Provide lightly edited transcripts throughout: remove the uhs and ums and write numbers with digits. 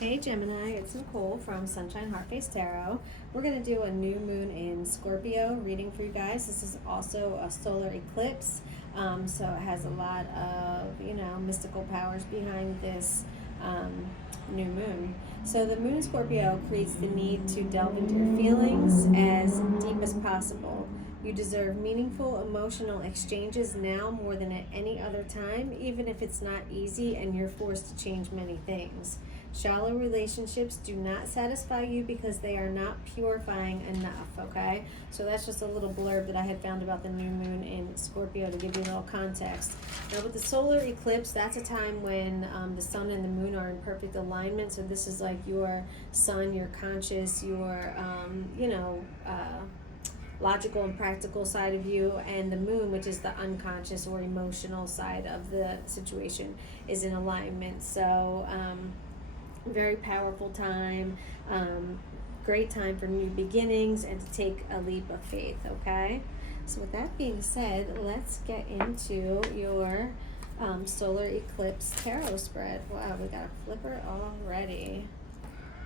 Hey Gemini, it's Nicole from Sunshine Heartface Tarot. We're going to do a new moon in Scorpio reading for you guys. This is also a solar eclipse, so it has a lot of, mystical powers behind this new moon. So the moon in Scorpio creates the need to delve into your feelings as deep as possible. You deserve meaningful emotional exchanges now more than at any other time, even if it's not easy and you're forced to change many things. Shallow relationships do not satisfy you because they are not purifying enough, okay? So that's just a little blurb that I had found about the new moon in Scorpio to give you a little context. Now with the solar eclipse, that's a time when the sun and the moon are in perfect alignment. So this is like your sun, your conscious, your, logical and practical side of you, and the moon, which is the unconscious or emotional side of the situation, is in alignment. So very powerful time, great time for new beginnings and to take a leap of faith, okay? So with that being said, let's get into your solar eclipse tarot spread. Wow, we got a flipper already.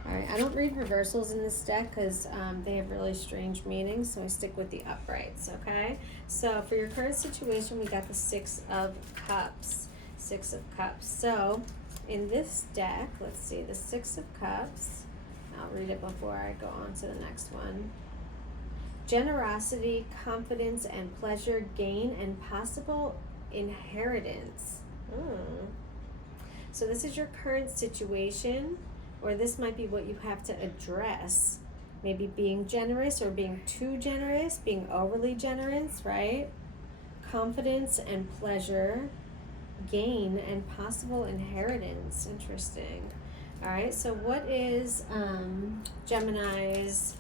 All right, I don't read reversals in this deck because they have really strange meanings, so I stick with the uprights, okay? So for your current situation, we got the Six of Cups. Six of Cups. So in this deck, let's see, the Six of Cups. I'll read it before I go on to the next one. Generosity, confidence, and pleasure, gain, and possible inheritance. So this is your current situation, or this might be what you have to address. Maybe being generous or being too generous, being overly generous, right? Confidence and pleasure, gain, and possible inheritance. Interesting. All right, so what is Gemini's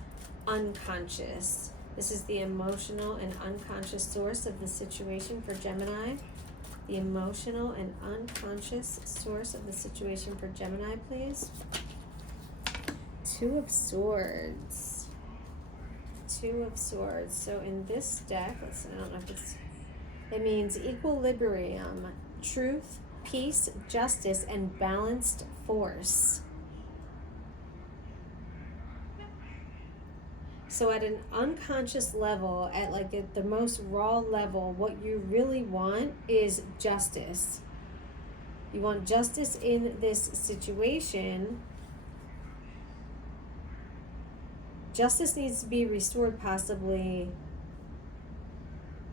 unconscious? This is the emotional and unconscious source of the situation for Gemini. The emotional and unconscious source of the situation for Gemini, please. Two of Swords. Two of Swords. So in this deck, I don't know if it means equilibrium, truth, peace, justice, and balanced force. So at an unconscious level, at the most raw level, what you really want is justice. You want justice in this situation. Justice needs to be restored possibly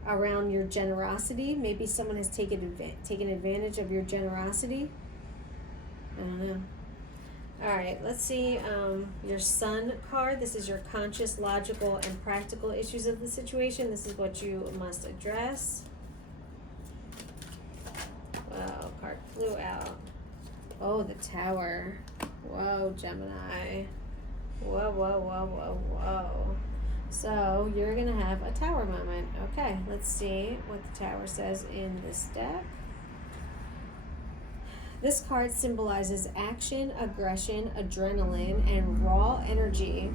around your generosity. Maybe someone has taken advantage of your generosity. I don't know. All right, let's see your Sun card. This is your conscious, logical, and practical issues of the situation. This is what you must address. Wow, card flew out. Oh, the Tower. Whoa, Gemini. Whoa, whoa, whoa, whoa, whoa. So you're going to have a Tower moment. Okay, let's see what the Tower says in this deck. This card symbolizes action, aggression, adrenaline, and raw energy,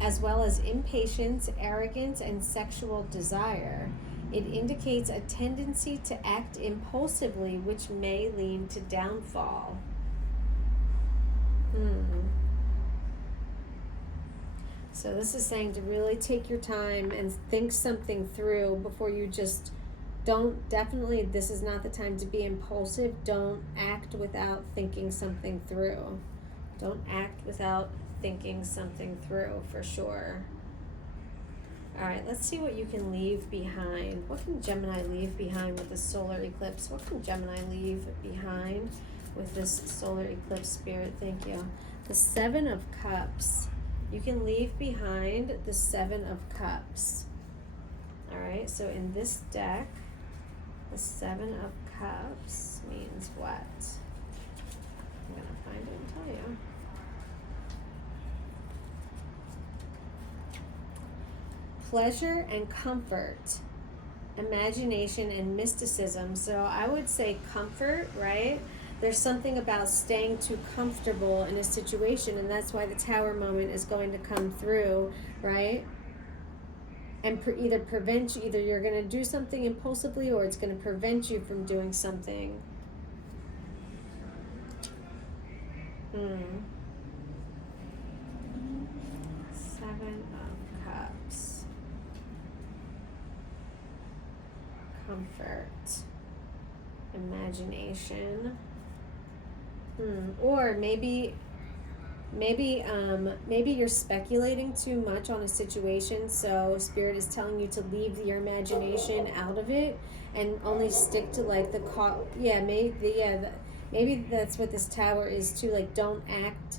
as well as impatience, arrogance, and sexual desire. It indicates a tendency to act impulsively, which may lead to downfall. So this is saying to really take your time and think something through before you just definitely this is not the time to be impulsive. Don't act without thinking something through. Don't act without thinking something through, for sure. All right, let's see what you can leave behind. What can Gemini leave behind with the solar eclipse? What can Gemini leave behind with this solar eclipse, Spirit? Thank you. The Seven of Cups. You can leave behind the Seven of Cups. All right, so in this deck, the Seven of Cups means what? I'm going to find it and tell you. Pleasure and comfort, imagination and mysticism. So I would say comfort, right? There's something about staying too comfortable in a situation, and that's why the Tower moment is going to come through, right? And either you're going to do something impulsively, or it's going to prevent you from doing something. comfort, imagination. Or maybe you're speculating too much on a situation, so Spirit is telling you to leave your imagination out of it and only stick to like the maybe that's what this Tower is too. Like, don't act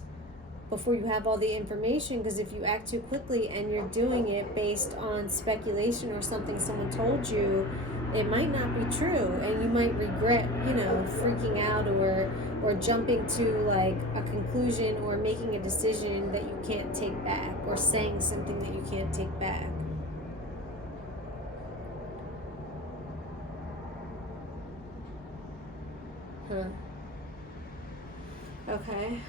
before you have all the information, because if you act too quickly and you're doing it based on speculation or something someone told you, it might not be true, and you might regret, freaking out or jumping to like a conclusion or making a decision that you can't take back, or saying something that you can't take back. Okay.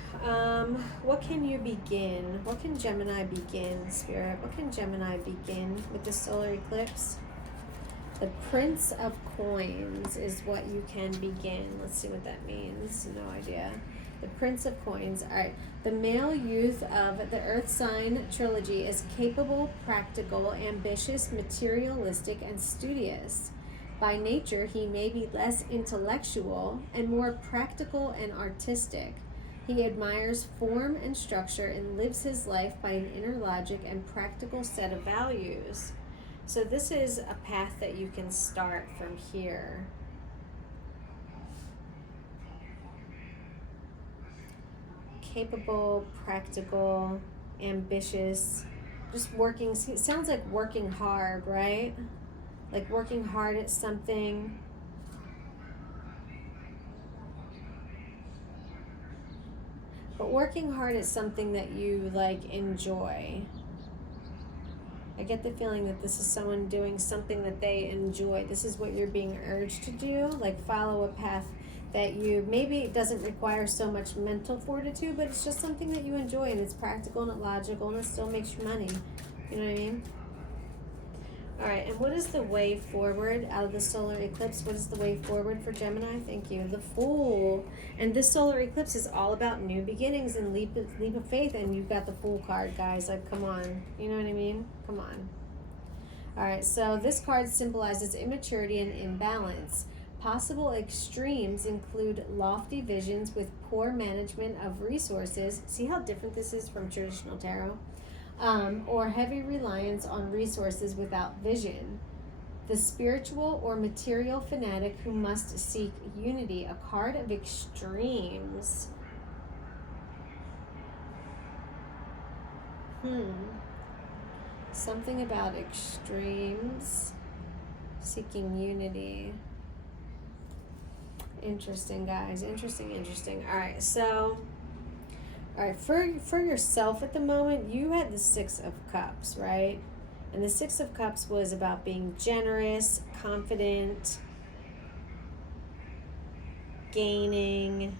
What can you begin? What can Gemini begin, Spirit? What can Gemini begin with the solar eclipse? The Prince of Coins is what you can begin. Let's see what that means. No idea. The Prince of Coins. All right. The male youth of the Earth sign trilogy is capable, practical, ambitious, materialistic, and studious. By nature, he may be less intellectual and more practical and artistic. He admires form and structure and lives his life by an inner logic and practical set of values. So this is a path that you can start from here. Capable, practical, ambitious, just working. It sounds like working hard, right? Like working hard at something. But working hard at something that you like enjoy. I get the feeling that this is someone doing something that they enjoy. This is what you're being urged to do. Like follow a path that you, maybe it doesn't require so much mental fortitude, but it's just something that you enjoy, and it's practical and it's logical and it still makes you money. You know what I mean? All right, and what is the way forward out of the solar eclipse? What is the way forward for Gemini? Thank you. The Fool. And this solar eclipse is all about new beginnings and leap of faith, and you've got the Fool card, guys. Like, come on. You know what I mean? Come on. All right, so this card symbolizes immaturity and imbalance. Possible extremes include lofty visions with poor management of resources. See how different this is from traditional tarot? Or heavy reliance on resources without vision. The spiritual or material fanatic who must seek unity, a card of extremes. Something about extremes, seeking unity. Interesting, guys. Interesting. All right, so... All right, for yourself at the moment, you had the Six of Cups, right? And the Six of Cups was about being generous, confident, gaining.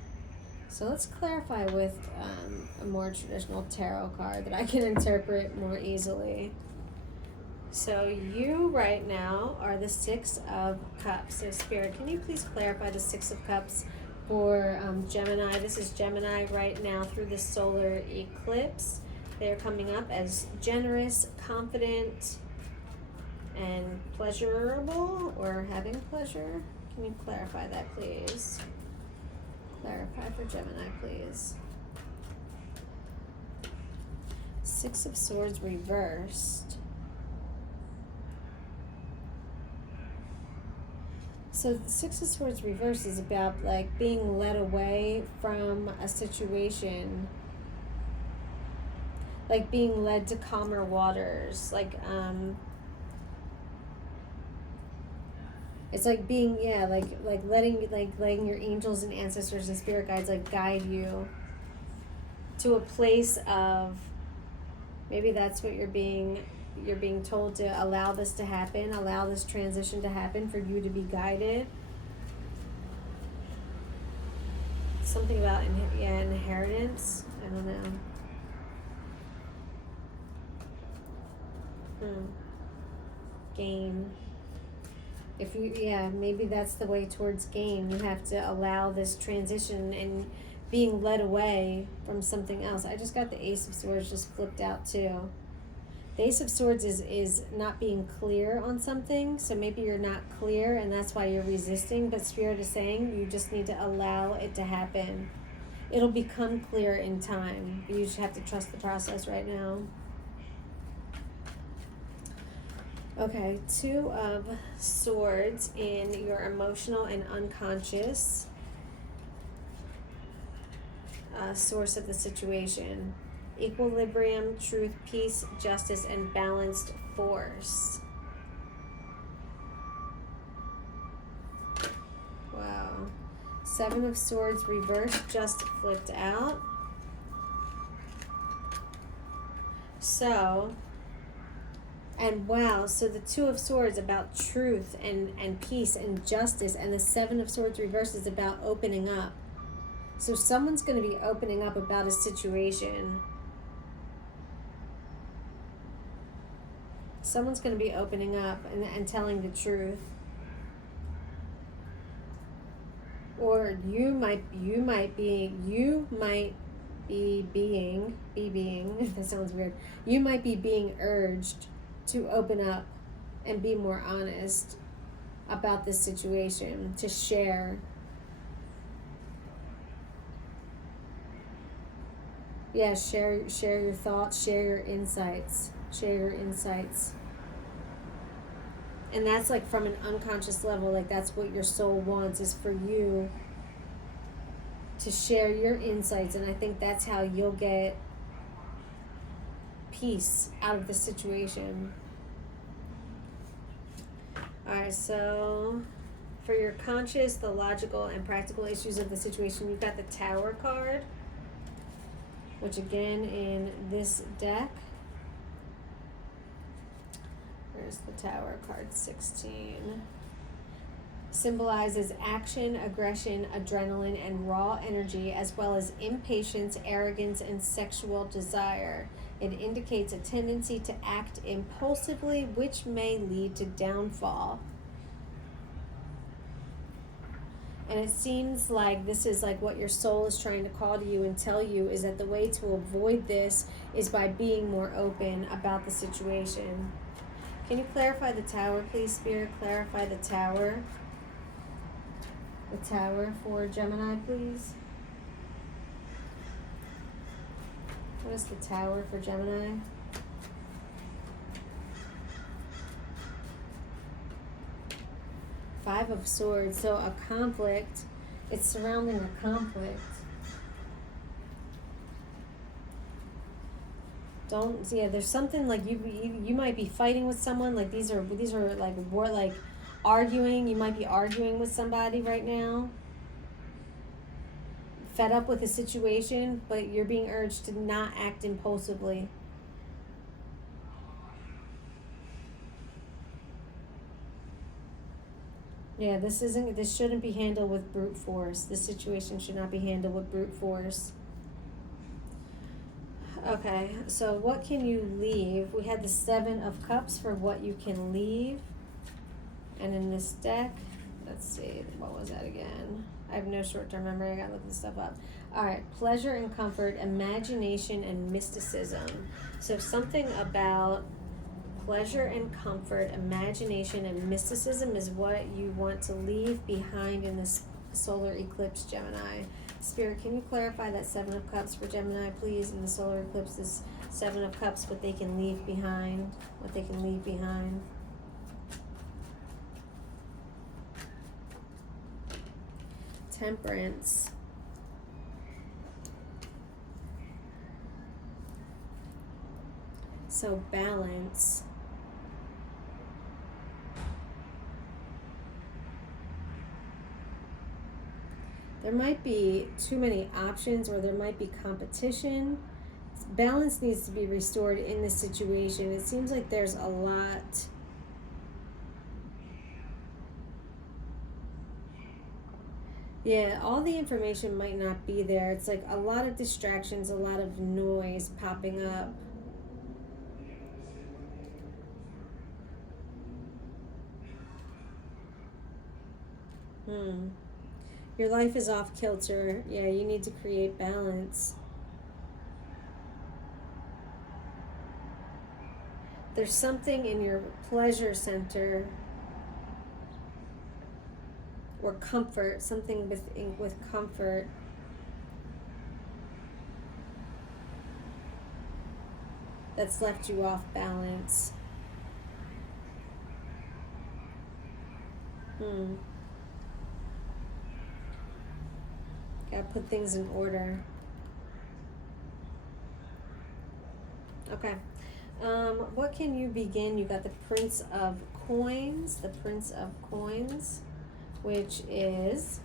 So let's clarify with a more traditional tarot card that I can interpret more easily. So you right now are the Six of Cups. So Spirit, can you please clarify the Six of Cups for Gemini? This is Gemini right now through the solar eclipse. They're coming up as generous, confident, and pleasurable, or having pleasure. Can you clarify that, please? Clarify for Gemini, please. Six of Swords reversed. So the Six of Swords reversed is about like being led away from a situation, like being led to calmer waters, like it's like being like letting your angels and ancestors and spirit guides like guide you to a place of, maybe that's what you're being told, to allow this to happen, allow this transition to happen for you to be guided. Something about inheritance. I don't know. Gain. If you, maybe that's the way towards gain. You have to allow this transition and being led away from something else. I just got the Ace of Swords just flipped out too. The Ace of Swords is not being clear on something, so maybe you're not clear and that's why you're resisting, but Spirit is saying you just need to allow it to happen. It'll become clear in time. You just have to trust the process right now. Okay, Two of Swords in your emotional and unconscious source of the situation. Equilibrium, truth, peace, justice, and balanced force. Wow. Seven of Swords reversed, just flipped out. So, and wow, so the Two of Swords about truth and peace and justice, and the Seven of Swords reversed is about opening up. So someone's going to be opening up about a situation. Someone's going to be opening up and telling the truth. Or you might be being, that sounds weird. You might be being urged to open up and be more honest about this situation, to share. Yeah, share your thoughts, share your insights. And that's like from an unconscious level, like that's what your soul wants, is for you to share your insights. And I think that's how you'll get peace out of the situation. Alright, so for your conscious, the logical, and practical issues of the situation, you've got the Tower card, which again in this deck, where's the Tower card? 16. Symbolizes action, aggression, adrenaline, and raw energy, as well as impatience, arrogance, and sexual desire. It indicates a tendency to act impulsively, which may lead to downfall. And it seems like this is like what your soul is trying to call to you and tell you, is that the way to avoid this is by being more open about the situation. Can you clarify the Tower, please, Spirit? Clarify the Tower. The Tower for Gemini, please. What is the Tower for Gemini? Five of Swords. So a conflict. It's surrounding a conflict. There's something like you might be fighting with someone, like these are like war, like arguing. You might be arguing with somebody right now, fed up with the situation, but you're being urged to not act impulsively. Yeah, this shouldn't be handled with brute force. This situation should not be handled with brute force. Okay, so what can you leave? We had the Seven of Cups for what you can leave. And in this deck, let's see, what was that again? I have no short-term memory. I gotta look this stuff up. All right, pleasure and comfort, imagination and mysticism. So something about pleasure and comfort, imagination and mysticism is what you want to leave behind in this solar eclipse, Gemini. Spirit, can you clarify that Seven of Cups for Gemini, please? In the solar eclipse, this Seven of Cups, what they can leave behind. Temperance. So balance. There might be too many options, or there might be competition. Balance needs to be restored in this situation. It seems like there's a lot. Yeah, all the information might not be there. It's like a lot of distractions, a lot of noise popping up. Your life is off kilter. Yeah, you need to create balance. There's something in your pleasure center or comfort, something with comfort that's left you off balance. Gotta put things in order. Okay. What can you begin? You got the Prince of Coins. The Prince of Coins, which is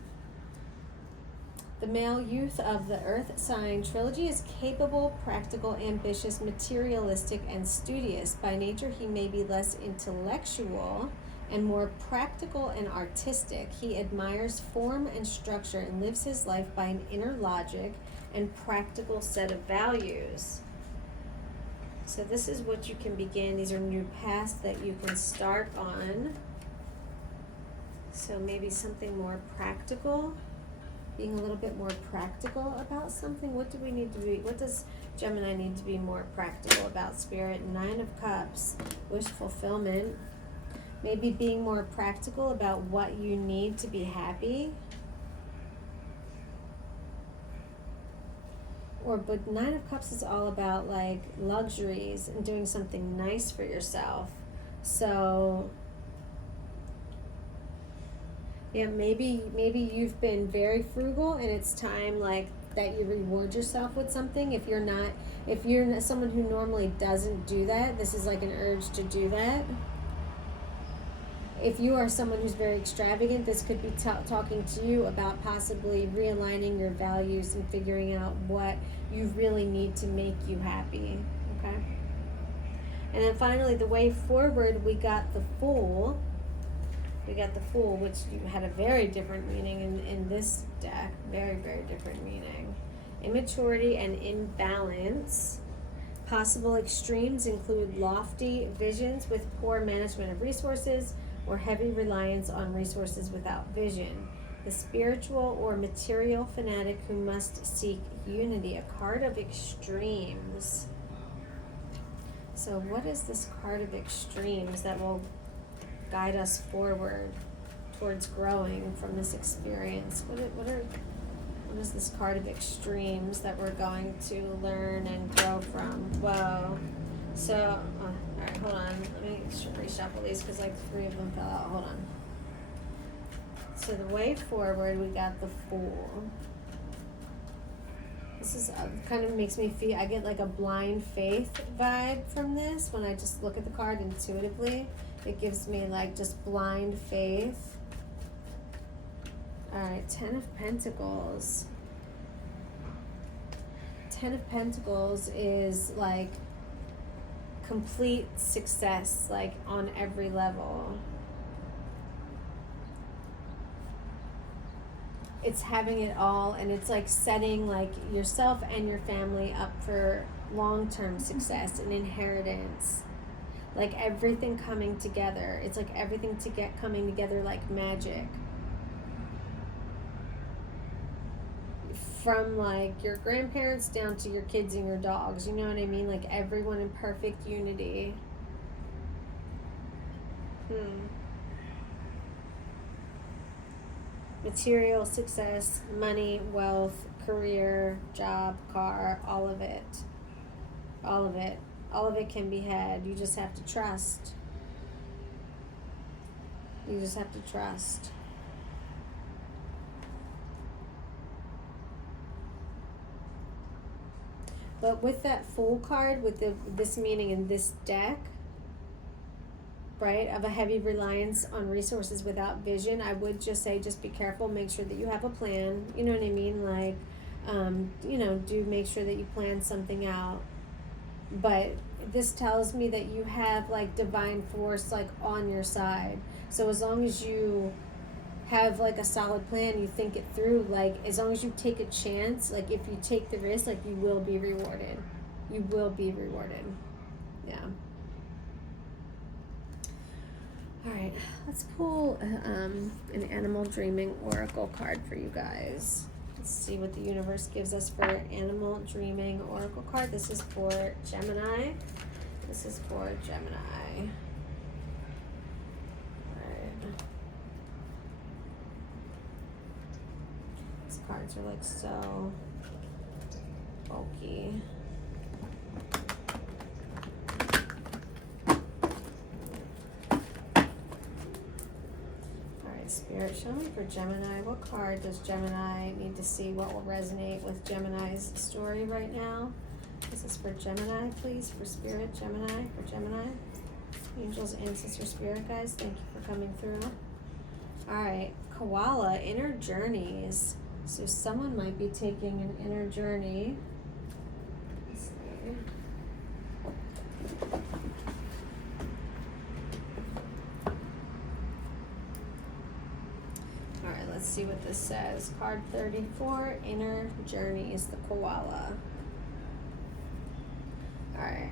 the male youth of the Earth sign trilogy is capable, practical, ambitious, materialistic, and studious. By nature, he may be less intellectual and more practical and artistic. He admires form and structure and lives his life by an inner logic and practical set of values. So this is what you can begin. These are new paths that you can start on. So maybe something more practical, being a little bit more practical about something. What do we need to be? What does Gemini need to be more practical about, Spirit? 9 of Cups, wish fulfillment. Maybe being more practical about what you need to be happy. But 9 of Cups is all about like luxuries and doing something nice for yourself. So yeah, maybe you've been very frugal and it's time like that you reward yourself with something. If you're someone who normally doesn't do that, this is like an urge to do that. If you are someone who's very extravagant, this could be talking to you about possibly realigning your values and figuring out what you really need to make you happy, okay? And then finally, the way forward, we got the Fool. We got the Fool, which you had a very different meaning in this deck. Very, very different meaning. Immaturity and imbalance. Possible extremes include lofty visions with poor management of resources, or heavy reliance on resources without vision. The spiritual or material fanatic who must seek unity, a card of extremes. So what is this card of extremes that will guide us forward towards growing from this experience? What is this card of extremes that we're going to learn and grow from? Whoa. So, all right, hold on. Let me reshuffle these because like 3 of them fell out. Hold on. So the way forward, we got the Fool. This is kind of makes me feel, I get like a blind faith vibe from this when I just look at the card intuitively. It gives me like just blind faith. All right, 10 of Pentacles. 10 of Pentacles is like complete success, like on every level. It's having it all, and it's like setting like yourself and your family up for long-term success and inheritance. Like everything coming together. It's like everything coming together like magic. From like your grandparents down to your kids and your dogs, you know what I mean? Like everyone in perfect unity. Material success, money, wealth, career, job, car, all of it. All of it. All of it can be had. You just have to trust. You just have to trust. But with that Fool card, with this meaning in this deck, right, of a heavy reliance on resources without vision, I would just say just be careful. Make sure that you have a plan. You know what I mean? Like, do make sure that you plan something out. But this tells me that you have, like, divine force, like, on your side. So as long as you have like a solid plan, you think it through, like as long as you take a chance, like if you take the risk, like you will be rewarded. You will be rewarded. Yeah. All right, let's pull an animal dreaming oracle card for you guys. Let's see what the universe gives us for animal dreaming oracle card. This is for Gemini. This is for Gemini. Alright. These cards are like so bulky. Alright, Spirit, show me for Gemini. What card does Gemini need to see? What will resonate with Gemini's story right now? This is for Gemini, please, for Spirit, Gemini, for Gemini. Angels, Ancestor, Spirit, guys, thank you for coming through. All right, Koala, inner journeys. So someone might be taking an inner journey. Let's see. All right, let's see what this says. Card 34, inner journeys, the koala. Alright.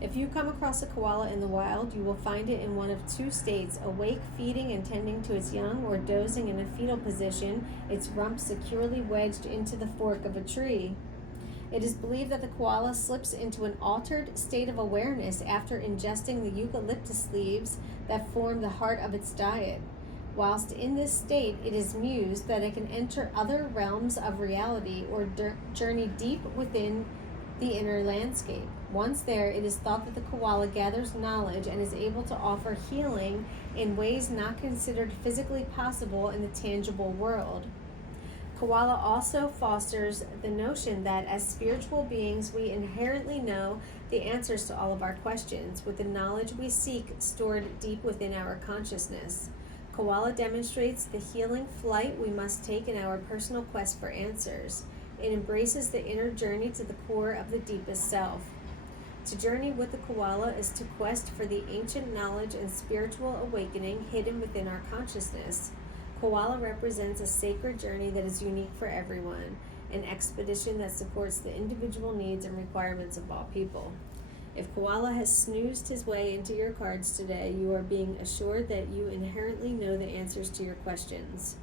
If you come across a koala in the wild, you will find it in one of two states: awake, feeding and tending to its young, or dozing in a fetal position, its rump securely wedged into the fork of a tree. It is believed that the koala slips into an altered state of awareness after ingesting the eucalyptus leaves that form the heart of its diet. Whilst in this state, it is mused that it can enter other realms of reality or journey deep within the inner landscape. Once there, it is thought that the koala gathers knowledge and is able to offer healing in ways not considered physically possible in the tangible world. Koala also fosters the notion that as spiritual beings, we inherently know the answers to all of our questions, with the knowledge we seek stored deep within our consciousness. Koala demonstrates the healing flight we must take in our personal quest for answers. It embraces the inner journey to the core of the deepest self. To journey with the koala is to quest for the ancient knowledge and spiritual awakening hidden within our consciousness. Koala represents a sacred journey that is unique for everyone, an expedition that supports the individual needs and requirements of all people. If Koala has snoozed his way into your cards today, you are being assured that you inherently know the answers to your questions.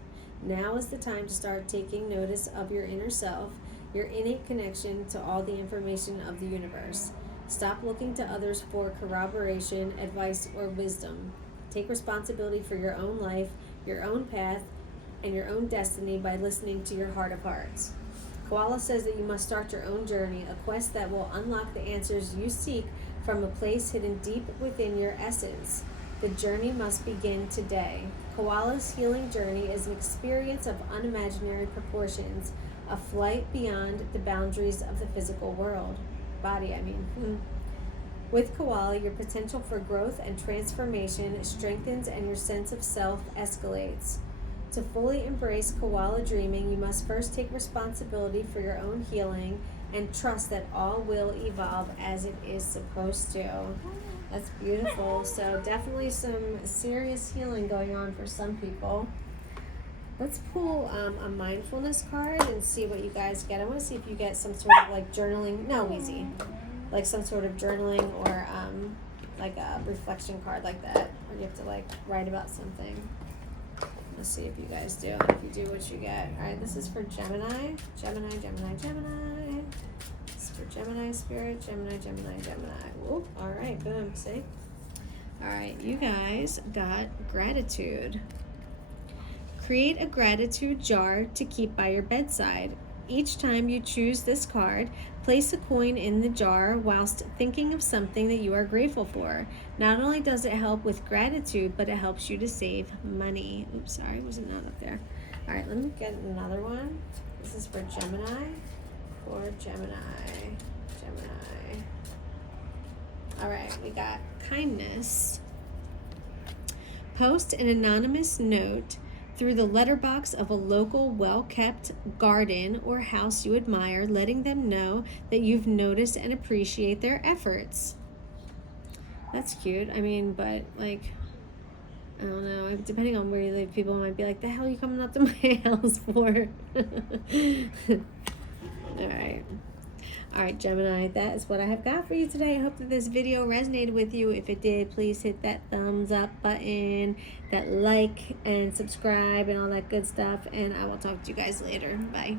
Now is the time to start taking notice of your inner self, your innate connection to all the information of the universe. Stop looking to others for corroboration, advice, or wisdom. Take responsibility for your own life, your own path, and your own destiny by listening to your heart of hearts. Koala says that you must start your own journey, a quest that will unlock the answers you seek from a place hidden deep within your essence. The journey must begin today. Koala's healing journey is an experience of unimaginary proportions, a flight beyond the boundaries of the physical world. With Koala, your potential for growth and transformation strengthens and your sense of self escalates. To fully embrace Koala dreaming, you must first take responsibility for your own healing and trust that all will evolve as it is supposed to. That's beautiful. So definitely some serious healing going on for some people. Let's pull a mindfulness card and see what you guys get. I want to see if you get some sort of like journaling. No, easy. Like some sort of journaling or like a reflection card like that. Or you have to like write about something. Let's see if you guys do. And if you do, what you get. All right, this is for Gemini. Gemini. This is for Gemini Spirit. Gemini. Whoop. All right, boom. See? All right, you guys got gratitude. Create a gratitude jar to keep by your bedside. Each time you choose this card, place a coin in the jar whilst thinking of something that you are grateful for. Not only does it help with gratitude, but it helps you to save money. Oops, sorry, wasn't that up there. All right, let me get another one. This is for Gemini. All right, we got kindness. Post an anonymous note through the letterbox of a local well-kept garden or house you admire, letting them know that you've noticed and appreciate their efforts. That's cute. I mean, but like, I don't know, depending on where you live, people might be like, the hell are you coming up to my house for? All right, Gemini, that is what I have got for you today. I hope that this video resonated with you. If it did, please hit that thumbs up button, that like, and subscribe, and all that good stuff. And I will talk to you guys later. Bye.